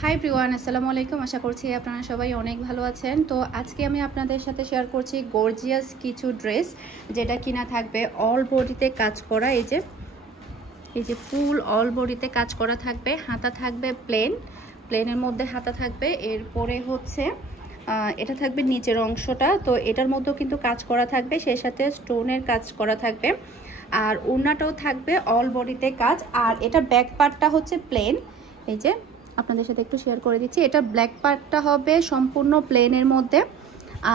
Hi everyone, আসসালামু আলাইকুম। আশা করছি আপনারা সবাই অনেক ভালো আছেন। তো আজকে আমি আপনাদের সাথে শেয়ার করছি গর্জিয়াস কিছু ড্রেস, যেটা কিনা থাকবে অল বডিতে কাজ করা। এই যে ফুল অল বডিতে কাজ করা থাকবে। হাতা থাকবে প্লেনের মধ্যে হাতা থাকবে। এরপরে হচ্ছে এটা থাকবে নিচের অংশটা, তো এটার মধ্যেও কিন্তু কাজ করা থাকবে, সেই সাথে স্টোনের কাজ করা থাকবে। আর ওড়নাটাও থাকবে অল বডিতে কাজ। আর এটা ব্যাক পার্টটা হচ্ছে প্লেন। এই যে আপনাদের সাথে একটু শেয়ার করে দিচ্ছি, এটার ব্ল্যাক পার্টটা হবে সম্পূর্ণ প্লেনের মধ্যে।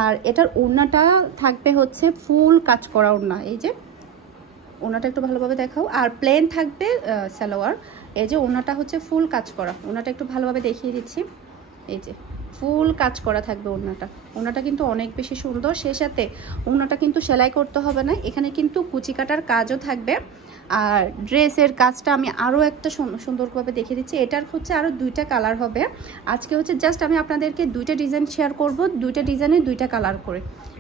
আর এটার ওড়নাটা থাকবে হচ্ছে ফুল কাজ করা ওড়না। এই যে ওড়নাটা একটু ভালোভাবে দেখাও। আর প্লেন থাকবে সালোয়ার। এই যে ওড়নাটা হচ্ছে ফুল কাজ করা। ওড়নাটা একটু ভালোভাবে দেখিয়ে দিচ্ছি। এই যে ফুল কাজ করা থাকবে ওড়নাটা কিন্তু অনেক বেশি সুন্দর। সেই সাথে ওড়নাটা কিন্তু সেলাই করতে হবে না, এখানে কিন্তু কুচি কাটার কাজও থাকবে। আর ড্রেসের কাজটা আমি আরও একটা সুন্দরভাবে দেখিয়ে দিচ্ছি। এটার হচ্ছে আরও দুইটা কালার হবে। আজকে হচ্ছে জাস্ট আমি আপনাদেরকে দুইটা ডিজাইন শেয়ার করব, দুইটা ডিজাইনের দুইটা কালার করে।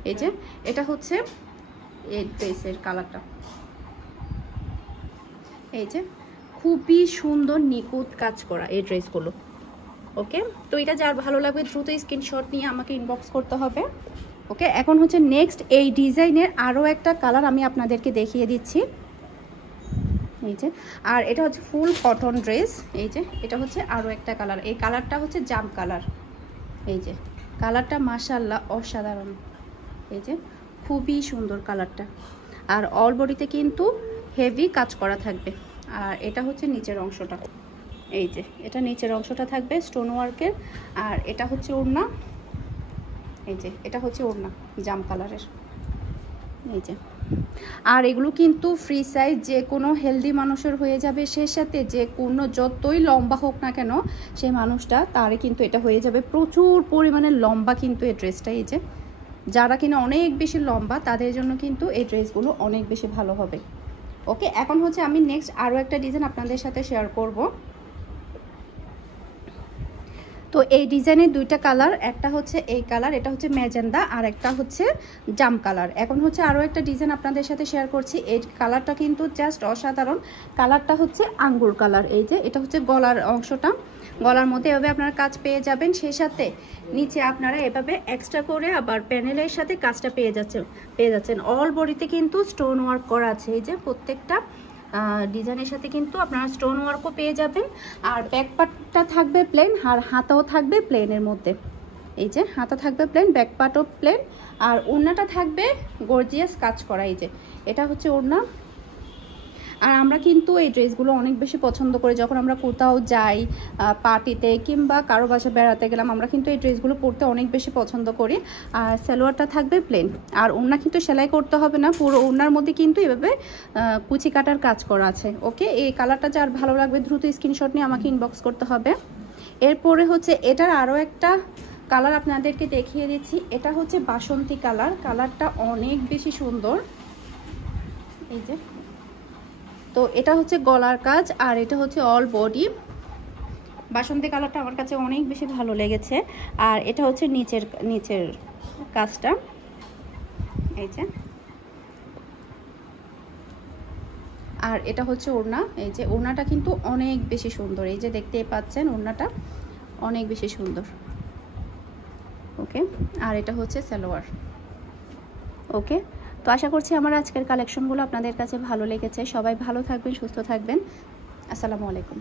এই যে এটা হচ্ছে এই ড্রেসের কালারটা। এই যে খুবই সুন্দর নিখুঁত কাজ করা এই ড্রেসগুলো। ওকে, তো এটা যার ভালো লাগবে দ্রুত স্ক্রিনশট নিয়ে আমাকে ইনবক্স করতে হবে। ওকে, এখন হচ্ছে নেক্সট এই ডিজাইনের আরও একটা কালার আমি আপনাদেরকে দেখিয়ে দিচ্ছি। এই যে, আর এটা হচ্ছে ফুল কটন ড্রেস। এই যে এটা হচ্ছে আরও একটা কালার। এই কালারটা হচ্ছে জাম কালার। এই যে কালারটা মাশাআল্লাহ অসাধারণ। এই যে খুবই সুন্দর কালারটা। আর অল বডিতে কিন্তু হেভি কাজ করা থাকবে। আর এটা হচ্ছে নিচের অংশটা। এই যে এটা নিচের অংশটা থাকবে স্টোন ওয়ার্কের। আর এটা হচ্ছে ওড়না। এই যে এটা হচ্ছে ওড়না জাম কালারের। এই যে, আর এগুলো কিন্তু ফ্রি সাইজ, যে কোনো হেলদি মানুষের হয়ে যাবে। সেই সাথে যে কোনো যতই লম্বা হোক না কেন সেই মানুষটা তারে কিন্তু এটা হয়ে যাবে। প্রচুর পরিমাণে লম্বা কিন্তু এই ড্রেসটা। এই যে যারা কিনা অনেক বেশি লম্বা তাদের জন্য কিন্তু এই ড্রেসগুলো অনেক বেশি ভালো হবে। ওকে, এখন হচ্ছে আমি নেক্সট আরও একটা ডিজাইন আপনাদের সাথে শেয়ার করব। তো এই ডিজাইনের দুইটা কালার, একটা হচ্ছে এই কালার, এটা হচ্ছে ম্যাজেন্ডা, আর একটা হচ্ছে জাম কালার। এখন হচ্ছে আরও একটা ডিজাইন আপনাদের সাথে শেয়ার করছি। এই কালারটা কিন্তু জাস্ট অসাধারণ। কালারটা হচ্ছে আঙ্গুর কালার। এই যে এটা হচ্ছে গলার অংশটা, গলার মধ্যে এভাবে আপনারা কাজ পেয়ে যাবেন। সেই সাথে নিচে আপনারা এভাবে এক্সট্রা করে আবার প্যানেলের সাথে কাজটা পেয়ে যাচ্ছেন। অল বডিতে কিন্তু স্টোন ওয়ার্ক করা আছে। এই যে প্রত্যেকটা ডিজাইনের সাথে কিন্তু আপনারা স্টোন ওয়ার্কও পেয়ে যাবেন। আর ব্যাক পার্টটা থাকবে প্লেন, আর হাতাও থাকবে প্লেনের মধ্যে। এই যে হাতা থাকবে প্লেন, ব্যাক পার্টও প্লেন। আর ওড়নাটা থাকবে গর্জিয়াস কাজ করা। এই যে এটা হচ্ছে ওড়না। আর আমরা কিন্তু এই ড্রেসগুলো অনেক বেশি পছন্দ করি। যখন আমরা কোথাও যাই পার্টিতে কিংবা কারো বাসা বেড়াতে গেলাম, আমরা কিন্তু এই ড্রেসগুলো পরতে অনেক বেশি পছন্দ করি। আর সালোয়ারটা থাকবে প্লেন। আর ওড়না কিন্তু সেলাই করতে হবে না, পুরো ওড়নার মধ্যে কিন্তু এভাবে কুচি কাটার কাজ করা আছে। ওকে, এই কালারটা যার ভালো লাগবে দ্রুত স্ক্রিনশট নিয়ে আমাকে ইনবক্স করতে হবে। এরপরে হচ্ছে এটার আরও একটা কালার আপনাদেরকে দেখিয়ে দিচ্ছি। এটা হচ্ছে বাসন্তী কালার। কালারটা অনেক বেশি সুন্দর। এই যে, তো এটা হচ্ছে গলার কাজ, আর এটা হচ্ছে অল বডি। বাসন্তী কালারটা আমার কাছে অনেক বেশি ভালো লেগেছে। আর এটা হচ্ছে নিচের কাজটা। এই যে, আর এটা হচ্ছে ওড়না। এই যে ওড়নাটা কিন্তু অনেক বেশি সুন্দর। এই যে দেখতেই পাচ্ছেন ওড়নাটা অনেক বেশি সুন্দর। ওকে, আর এটা হচ্ছে সালোয়ার। ওকে, তো আশা করছি আমার আজকের কালেকশনগুলো আপনাদের কাছে ভালো লেগেছে। সবাই ভালো থাকবেন, সুস্থ থাকবেন। আসসালামু আলাইকুম।